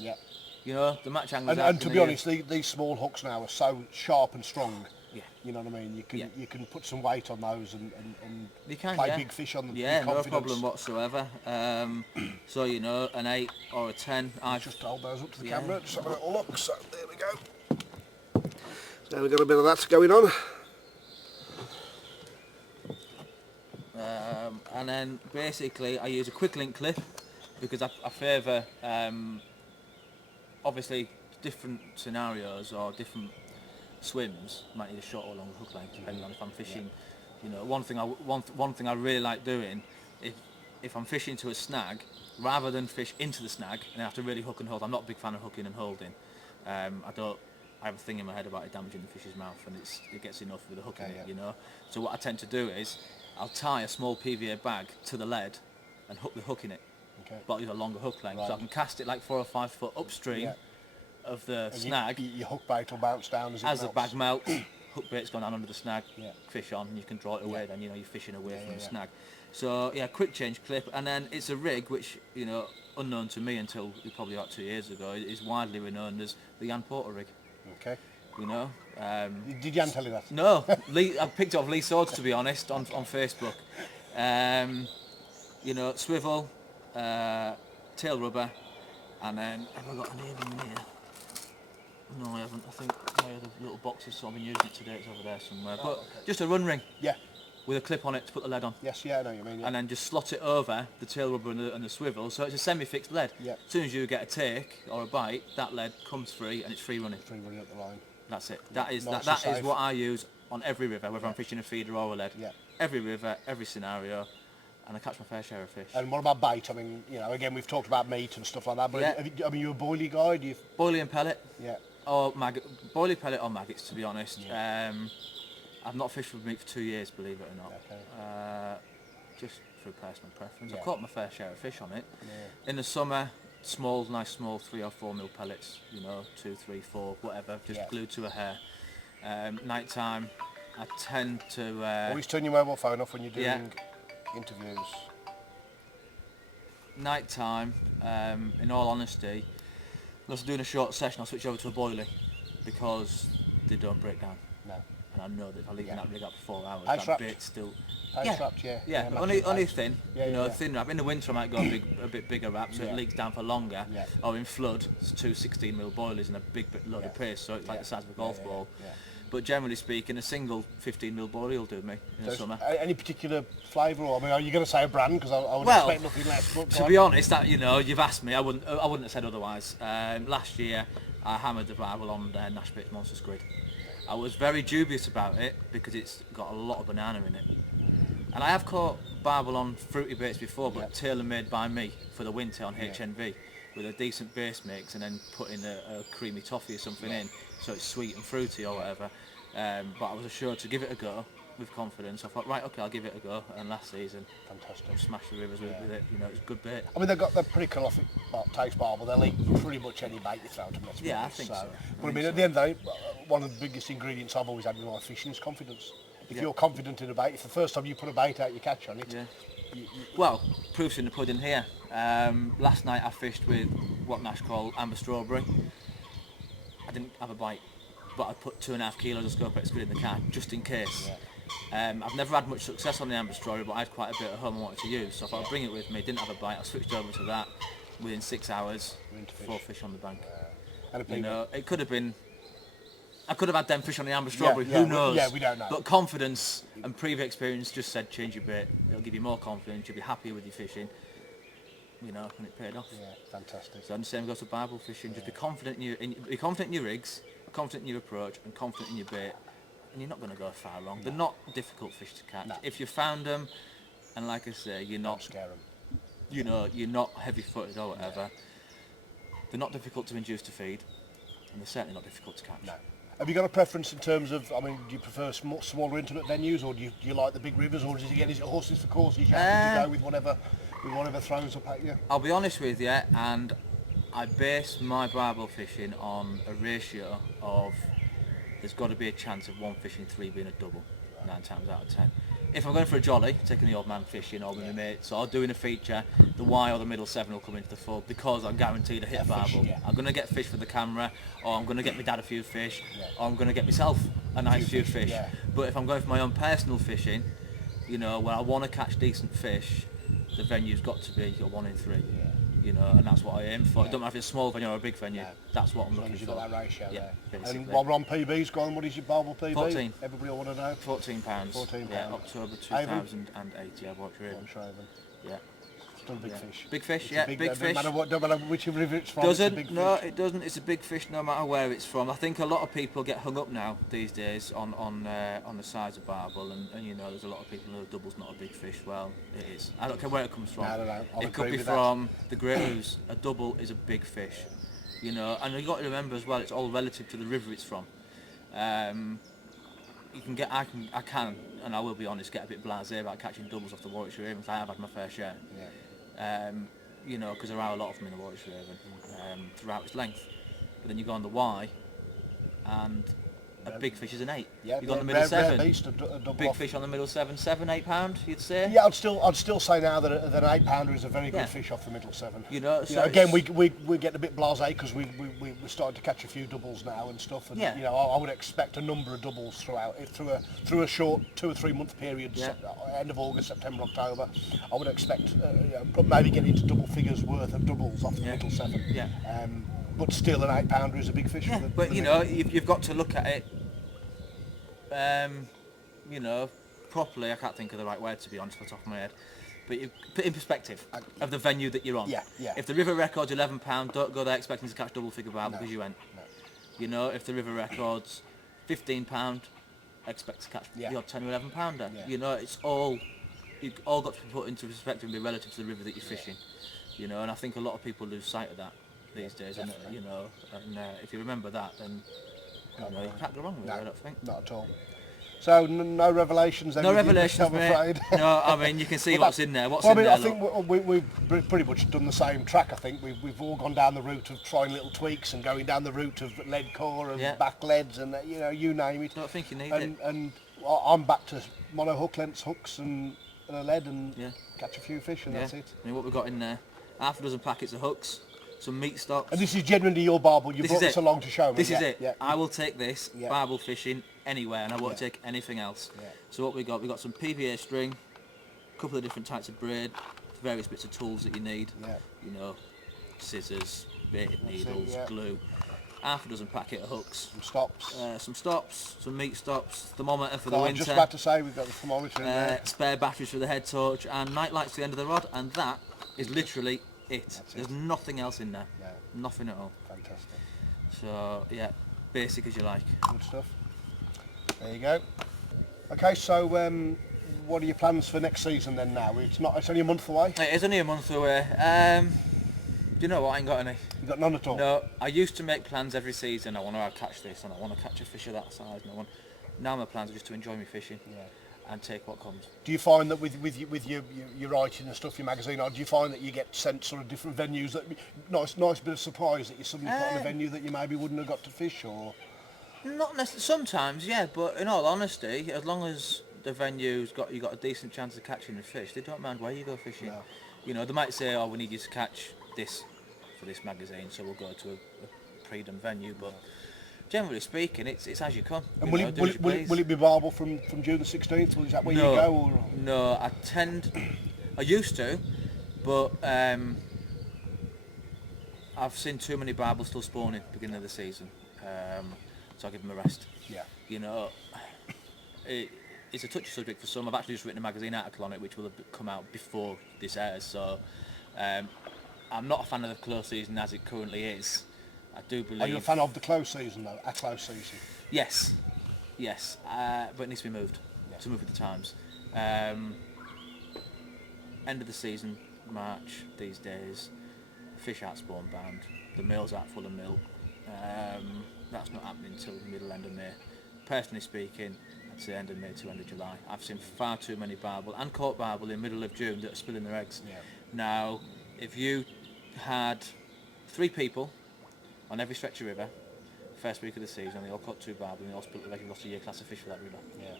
You know, the match anglers. And to be honest, these small hooks now are so sharp and strong. You know what I mean? You can put some weight on those and you can, play big fish on them. Yeah, no problem whatsoever. So you know, an 8 or a 10. I just hold those up to the camera. Just have a little look. So there we go. Now we've got a bit of that going on. And then basically I use a quick link clip because I favour obviously different scenarios or different swims might need a short or long hook length depending on if I'm fishing. You know, one thing I really like doing, if I'm fishing to a snag, rather than fish into the snag and I have to really hook and hold. I'm not a big fan of hooking and holding. I have a thing in my head about it damaging the fish's mouth, and it gets enough with a hook in it, you know. So what I tend to do is I'll tie a small PVA bag to the lead and hook the hook in it, but I'll use a longer hook length, so I can cast it like 4 or 5 foot upstream of the snag. Your hook bait will bounce down as the bag melts. Hook bait's gone down under the snag, fish on, and you can draw it away. Then you know you're fishing away from the snag. So yeah, quick change clip, and then it's a rig which, you know, unknown to me until probably about 2 years ago, is widely renowned as the Jan Porter rig. you know. Did Jan tell you that? No, I picked it off Lee Swords, to be honest, on Facebook. You know, swivel, tail rubber, and then have I got an earring in here? No, I haven't. I think my other little boxes, so I've been using it today. It's over there somewhere. But okay. just a run ring. Yeah. With a clip on it to put the lead on. Yes, yeah, I know what you mean. Yeah. And then just slot it over the tail rubber and the swivel, so it's a semi-fixed lead. Yeah. As soon as you get a take or a bite, that lead comes free and it's free running. Free running up the line. That's it. That is Nice that and is safe. what I use on every river, whether I'm fishing a feeder or a lead. Yeah. Every river, every scenario, and I catch my fair share of fish. And what about bait? I mean, you know, again, we've talked about meat and stuff like that, but Yeah. I mean, you a boilie guy? Do you? Boilie and pellet. Yeah. Or boilie, pellet or maggots, to be honest. Yeah. I've not fished with meat for 2 years, believe it or not. Okay. Just through personal preference. Yeah. I've caught my fair share of fish on it. Yeah. In the summer, nice small 3 or 4 mil pellets, you know, 2, 3, 4, whatever, just glued to a hair. Night time, I tend to... Always turn your mobile phone off when you're doing interviews. Night time, in all honesty, unless I'm doing a short session, I'll switch over to a boilie because they don't break down. No. And I know that if I leave that rig up for 4 hours, Ice that wrapped? bit's still... Ice wrapped, yeah. Yeah, massive only ice. thin, Yeah, you know, yeah. thin wrap. In the winter I might go a bit bigger wrap so Yeah. it leaks down for longer. Yeah. Or in flood, it's 2 16mm boilies and a big load of paste, so it's like the size of a golf ball. Yeah. But generally speaking, a single 15mm boilie will do me in the So summer. any particular flavour, or I mean, are you going to say a brand? Because I would Well, expect nothing less. But To be honest, that, you know, you've asked me, I wouldn't have said otherwise. Last year, I hammered the Barbel on Nash Monster Squid. I was very dubious about it because it's got a lot of banana in it. And I have caught Barbel on fruity baits before, but tailor-made by me for the winter on HNV with a decent base mix and then putting a creamy toffee or something in, so it's sweet and fruity or whatever. But I was assured to give it a go with confidence. I thought, right, okay, I'll give it a go. And last season, fantastic. I smashed the rivers with it. You know, it's a good bait. I mean, they're pretty prolific taste Barbel. They'll eat pretty much any bait you throw to them. let's be Yeah, I honest. think so. But I mean, at the end of the day, one of the biggest ingredients I've always had with my fishing is confidence. If you're confident in a bait, if the first time you put a bait out, you catch on it. Yeah. Well, proof's in the pudding here. Last night I fished with what Nash called amber strawberry. I didn't have a bite, but I put 2.5 kilos of scopex squid in the can just in case. I've never had much success on the amber strawberry, but I had quite a bit at home I wanted to use, so I thought I'd bring it with me. Didn't have a bite. I switched over to that. Within 6 hours, 4 fish on the bank. And a You pig. know, it could have been. I could have had them fish on the amber strawberry. yeah, Who knows? yeah, we don't know. But confidence and previous experience just said change your bait. It'll give you more confidence. You'll be happier with your fishing. You know, and it paid off. Yeah, fantastic. So the same goes to Barbel fishing. Just be confident be confident in your rigs, confident in your approach, and confident in your bait, and you're not going to go far wrong. They're not difficult fish to catch. No. If you found them, and like I say, you're Don't not, scare them. you know, you're not heavy-footed or whatever. They're not difficult to induce to feed, and they're certainly not difficult to catch. No. Have you got a preference in terms of, I mean, do you prefer smaller intimate venues, or do you like the big rivers, or is it horses for courses? You have to go with whatever throws up at you? I'll be honest with you, and I base my barbel fishing on a ratio of there's got to be a chance of one fishing 3 being a double, 9 times out of 10. If I'm going for a jolly, taking the old man fishing or with my mates, or doing a feature, the Y or the middle 7 will come into the fold because I'm guaranteed to hit a barbel. I'm going to get fish for the camera, or I'm going to get my dad a few fish, or I'm going to get myself a nice few fish. But if I'm going for my own personal fishing, you know, where I want to catch decent fish, the venue's got to be a 1 in 3. You know, and that's what I aim for. It don't matter if it's a small venue or a big venue. That's what I'm looking for. You've got that ratio there. And while we're on PBs, go on, what is your Barbel PB? 14. Everybody will want to know. £14. £14. Yeah, October 2008. Yeah, watch your Yeah. Still a big fish. Big fish, It's yeah, a big don't fish. Matter which river it's from. It's a big Doesn't, no, fish. it doesn't. It's a big fish no matter where it's from. I think a lot of people get hung up now these days on the size of barbel, and you know, there's a lot of people who know double's not a big fish. Well, it is. I don't care where it comes from. No, I'll it could agree be with from the Great Ouse. A double is a big fish. You know, and you've got to remember as well, it's all relative to the river it's from. You can get, I can, and I will be honest, get a bit blasé about catching doubles off the Warwickshire Raven. I have had my fair share. You know, because there are a lot of them in the Warwickshire Raven throughout its length. But then you go on the Y, and a big fish is an 8. Yeah, You've got the middle rare 7. beast, a double Big off. fish on the middle 7, 8 pound, you'd say? Yeah, I'd still say now that an 8 pounder is a very good Yeah. fish off the middle 7. You know, so again, it's- we get a bit blasé because we're starting to catch a few doubles now and stuff. And Yeah. you know, I would expect a number of doubles through a short 2 or 3 month period, Yeah. end of August, September, October. I would expect maybe get into double figures worth of doubles off the Yeah. middle 7. Yeah. But still, an 8 pounder is a big fish. Yeah, for the, but for the you middle. know, you've got to look at it, you know, properly. I can't think of the right word, to be honest, off the top of my head. But you put in perspective of the venue that you're on. Yeah, yeah. If the river record's £11, don't go there expecting to catch double figure barbel because you ain't. No. You know, if the river record's £15, expect to catch Yeah. the odd 10 or £11 pounder. Yeah. You know, you've all got to be put into perspective and be relative to the river that you're fishing. You know, and I think a lot of people lose sight of that these days. And Definitely. you know, and if you remember that, then you know, you can't go wrong with it. I don't think. Not at all. So no revelations then? No with you, revelations, I'm mate. afraid. No, I mean you can see Well, what's in there. What's Well, in I there? think look. we've pretty much done the same track. I think we've all gone down the route of trying little tweaks and going down the route of lead core and Yeah. back leads and you name it. Don't think you need And it. and I'm back to mono hook lengths, hooks and a lead and Yeah. catch a few fish and Yeah. that's it. I mean, what we've got in there: half a dozen packets of hooks, some meat stocks. And this is genuinely your barbel. You This brought is this it. along to show me. This is Yeah, it. Yeah. I will take this Yeah. barbel fishing anywhere, and I won't Yeah. take anything else. Yeah. So what we got some PVA string, a couple of different types of braid, various bits of tools that you need. Yeah. You know, scissors, baited That's it, needles, yeah. glue, half a dozen packet of hooks, Some stops. some stops, some meat stops, thermometer for the I was winter. just about to say we've got the thermometer in there. Spare batteries for the head torch and night lights to the end of the rod, and that is literally it. That's There's it. nothing else in there. Yeah. Nothing at all. Fantastic. So yeah, basic as you like. Good stuff. There you go. Okay, so what are your plans for next season then now? It's only a month away. It is only a month away. Do you know what? I ain't got any. You've got none at all? No, I used to make plans every season. I want to catch this and I want to catch a fish of that size. And now my plans are just to enjoy my fishing. Yeah. And take what comes. Do you find that with your writing and stuff, your magazine, or do you find that you get sent sort of different venues that nice bit of surprise that you suddenly put on a venue that you maybe wouldn't have got to fish, or? Not necessarily. Sometimes, yeah, but in all honesty, as long as the venue's got a decent chance of catching the fish, they don't mind where you go fishing. No. You know, they might say, "Oh, we need you to catch this for this magazine, so we'll go to a pre-done venue." But generally speaking, it's as you come. And you know, do as you please. will it be barbel from June the 16th? Or is that where No. you go? Or? No, I used to, but I've seen too many barbels still spawning beginning of the season, so I give them a rest. Yeah. You know, it's a touchy subject for some. I've actually just written a magazine article on it, which will have come out before this airs. So I'm not a fan of the close season as it currently is. I do believe. Are you a fan of the close season though? A close season. Yes, but it needs to be moved to move with the times. End of the season, March these days, fish aren't spawn bound, the mills aren't full of milk. That's not happening until the middle end of May. Personally speaking, I'd say end of May to end of July. I've seen far too many barbel and caught barbel in middle of June that are spilling their eggs. Yeah. Now, if you had 3 people on every stretch of river, first week of the season, they all caught 2 barbel and they all split the leg and lost a year class of fish for that river. Yeah.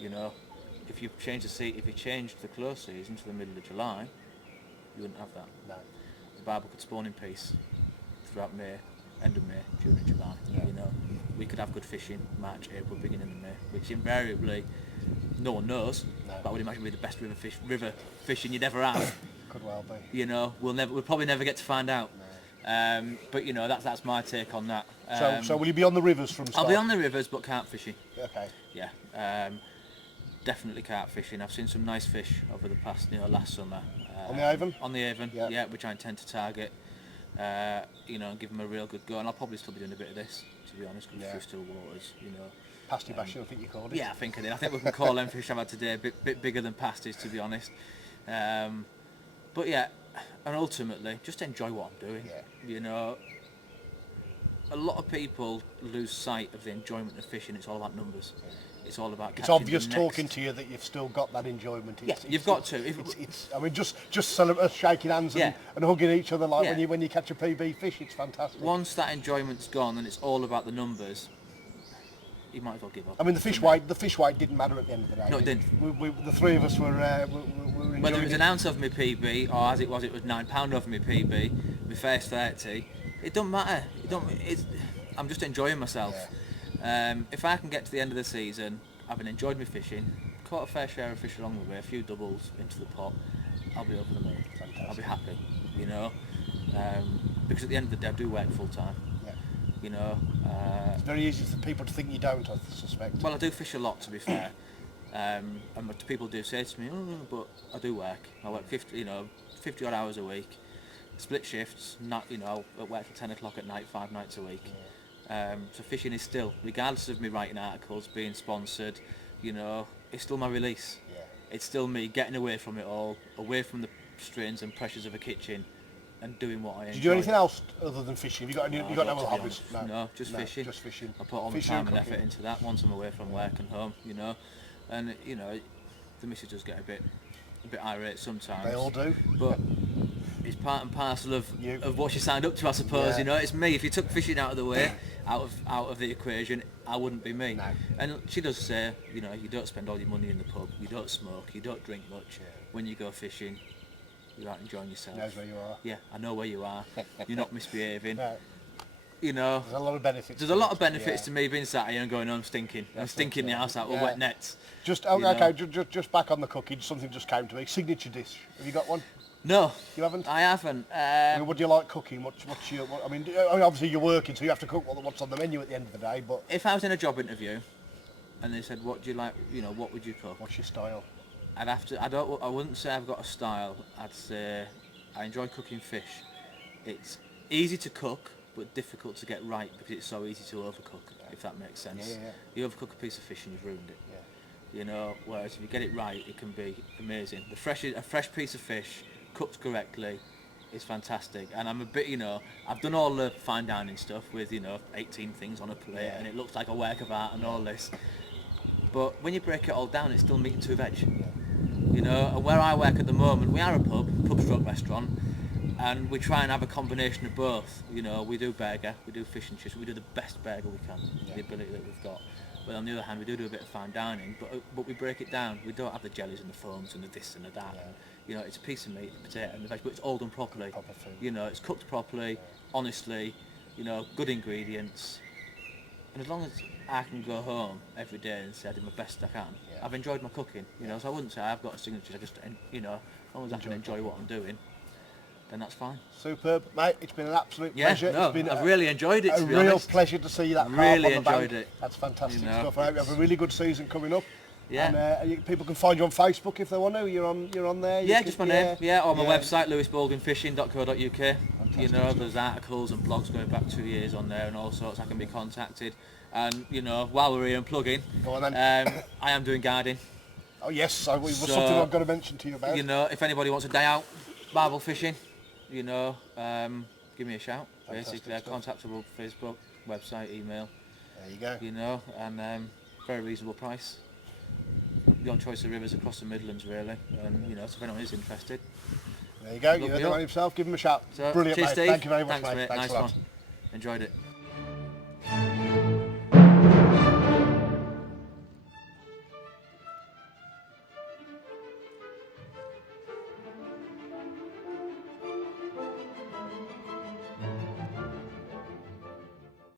You know, if you changed the close season to the middle of July, you wouldn't have that. No. The barbel could spawn in peace throughout May, end of May, June and July. Yeah. You know, we could have good fishing March, April, beginning of May, which invariably no one knows. No. But I would imagine would be the best river fishing you'd ever have. Could well be. You know, we'll probably never get to find out. No. But you know, that's my take on that. So will you be on the rivers from start? I'll be on the rivers, but carp fishing. Okay. Yeah, definitely carp fishing. I've seen some nice fish over the past, last summer. On the Avon? On the Avon, Yeah. yeah, which I intend to target. And give them a real good go, and I'll probably still be doing a bit of this, to be honest, because Yeah. through still waters, Pasty bashing, I think you called it. Yeah, I think I did. I think we can call them fish I've had today a bit bigger than pasties, to be honest. But yeah, and ultimately, just enjoy what I'm doing. Yeah. A lot of people lose sight of the enjoyment of fishing. It's all about numbers. It's all about It's catching obvious the talking next- to you that you've still got that enjoyment. Yeah, you've got to. I mean, just shaking hands Yeah. and hugging each other like Yeah. when you catch a PB fish, it's fantastic. Once that enjoyment's gone and it's all about the numbers, you might as well give up. I mean, the fish weight didn't matter at the end of the day. No, it didn't. The three of us were enjoying Whether it was it. an ounce of my PB or as it was £9 of my PB, my first 30. It don't matter. I'm just enjoying myself. If I can get to the end of the season, having enjoyed my fishing, caught a fair share of fish along the way, a few doubles into the pot, I'll be over the moon. Fantastic. I'll be happy, you know. Because at the end of the day, I do work full time. Yeah. You know. It's very easy for people to think you don't, I suspect. Well, I do fish a lot, to be fair. And people do say to me, "Oh, but I do work. I work 50 odd hours a week, split shifts. Not, I work till 10 o'clock at night, 5 nights a week. So fishing is still, regardless of me writing articles, being sponsored, it's still my release. Yeah. It's still me getting away from it all, away from the strains and pressures of a kitchen, and doing what I enjoy. Do you do anything else other than fishing? Have you got no other hobbies? No, just fishing. Just fishing. I put all Fishing my time and and effort cooking. into that once I'm away from work and home, and the missus does get a bit irate sometimes. They all do. But it's part and parcel of what she signed up to, I suppose. Yeah. It's me. If you took fishing out of the way, out of the equation, I wouldn't be me. No. And she does say, you don't spend all your money in the pub, you don't smoke, you don't drink much. Yeah. When you go fishing, you're out enjoying yourself. Knows where you are. Yeah, I know where you are. You're not misbehaving. No. There's a lot of benefits. There's a lot of benefits to me being sat here and going home stinking. I'm stinking the house out with wet nets. Just back on the cooking. Something just came to me. Signature dish. Have you got one? No, You haven't. I haven't. I mean, what do you like cooking? I mean, obviously you're working, so you have to cook what's on the menu at the end of the day. But If I was in a job interview and they said, "What do you like? What would you cook?" what's your style? I'd have to. I wouldn't say I've got a style. I'd say I enjoy cooking fish. It's easy to cook, but difficult to get right because it's so easy to overcook. If that makes sense. Yeah. You overcook a piece of fish and you've ruined it. Yeah. Whereas if you get it right, it can be amazing. A fresh piece of fish cooked correctly is fantastic. And I'm a bit, I've done all the fine dining stuff with 18 things on a plate, and it looks like a work of art and all this. But when you break it all down, it's still meat and 2 veg. And where I work at the moment, we are a pub stroke restaurant, and we try and have a combination of both. We do burger, we do fish and chips, we do the best burger we can, the ability that we've got. But on the other hand, we do a bit of fine dining, but we break it down. We don't have the jellies and the foams and the this and the that. Yeah. It's a piece of meat, the potato and the veg, but it's all done properly. Proper food. It's cooked properly, honestly, good ingredients. And as long as I can go home every day and say I did my best I can, I've enjoyed my cooking. So I wouldn't say I've got a signature. I just, as long as I can enjoy what I'm doing, then that's fine. Superb, mate. It's been an absolute pleasure. No, It's been I've really enjoyed it. a To be real honest. pleasure to see that. Really carp on the enjoyed bank. it. That's fantastic You know, stuff. I hope you have a really good season coming up. Yeah. And people can find you on Facebook if they want to. You're on there. Yeah, just my name. Yeah, or my Yeah. website, lewisbaldwinfishing.co.uk. There's articles and blogs going back 2 years on there and all sorts. I can be contacted. And while we're here and plugging, Go on then. I am doing guiding. Oh yes, it was So, something I've got to mention to you about. If anybody wants a day out, barbel fishing, give me a shout. Fantastic Basically, stuff. contactable Facebook, website, email. There you go. And very reasonable price. Your choice of rivers across the Midlands, really. And so if anyone is interested. There you go. Look You heard me the up. man himself. Give him a shout. So, Brilliant, cheers, mate. Steve. Thank you very much, Thanks, mate. Thanks Nice a lot. one. Enjoyed it.